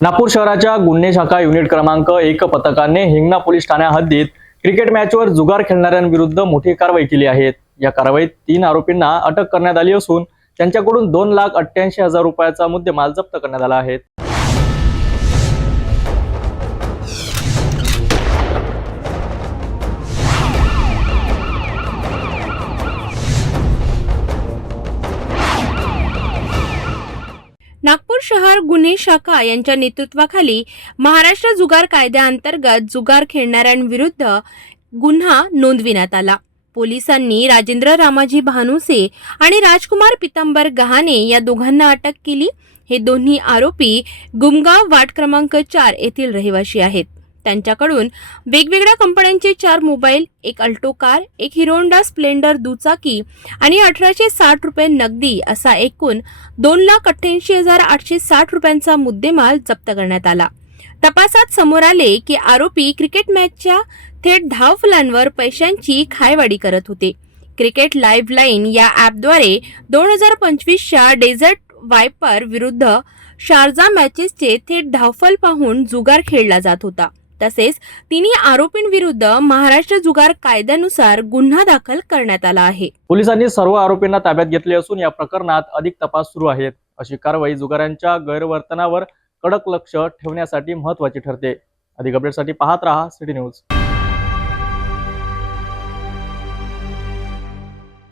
नागपूर शहराच्या गुन्हे शाखा युनिट क्रमांक 1 पथकाने हिंगणा पोलीस ठाण्या हद्दीत क्रिकेट मॅचवर जुगार खेळणाऱ्यांविरुद्ध मोठी कारवाई केली आहे। या कारवाईत 3 आरोपींना अटक करण्यात आली असून त्यांच्याकडून 2,88,000 रुपयाचा मुद्देमाल जप्त करण्यात आला आहे। नागपूर शहर गुन्हे शाखा यांच्या नेतृत्वाखाली महाराष्ट्र जुगार कायद्याअंतर्गत जुगार खेळणाऱ्यांविरुद्ध गुन्हा नोंदविण्यात आला। पोलिसांनी राजेंद्र रामाजी भानुसे आणि राजकुमार पितांबर गहाणे या दोघांना अटक केली। हे दोन्ही आरोपी गुमगाव वार्ड क्रमांक 4 येथील रहिवासी आहेत। त्यांच्याकडून वेगवेगळ्या कंपन्यांचे 4 मोबाईल, एक अल्टो कार, एक हिरो होंडा स्प्लेंडर दुचाकी आणि 1860 रुपये नगदी असा एकूण 2,88,860 रुपयांचा मुद्देमाल जप्त करण्यात आला। तपासात समोर आले की आरोपी क्रिकेट मॅचच्या थेट धावफलकांवर पैशांची खायवाडी करत होते। क्रिकेट लाईव्ह लाईन या ॲपद्वारे 2025च्या डेझर्ट वायपर विरुद्ध शारजा मॅचेसचे थेट धावफल पाहून जुगार खेळला जात होता। तसेच तिन्ही आरोपींविरुद्ध महाराष्ट्र जुगार कायद्यानुसार गुन्हा दाखल करण्यात आला आहे। पोलिसांनी सर्व आरोपींना ताब्यात घेतले असून या प्रकरणात अधिक तपास सुरू आहे। अशी कारवाई जुगारांच्या गैरवर्तनावर कडक लक्ष ठेवण्यासाठी महत्त्वाची ठरते। अधिक अपडेटसाठी पाहत रहा सिटी न्यूज।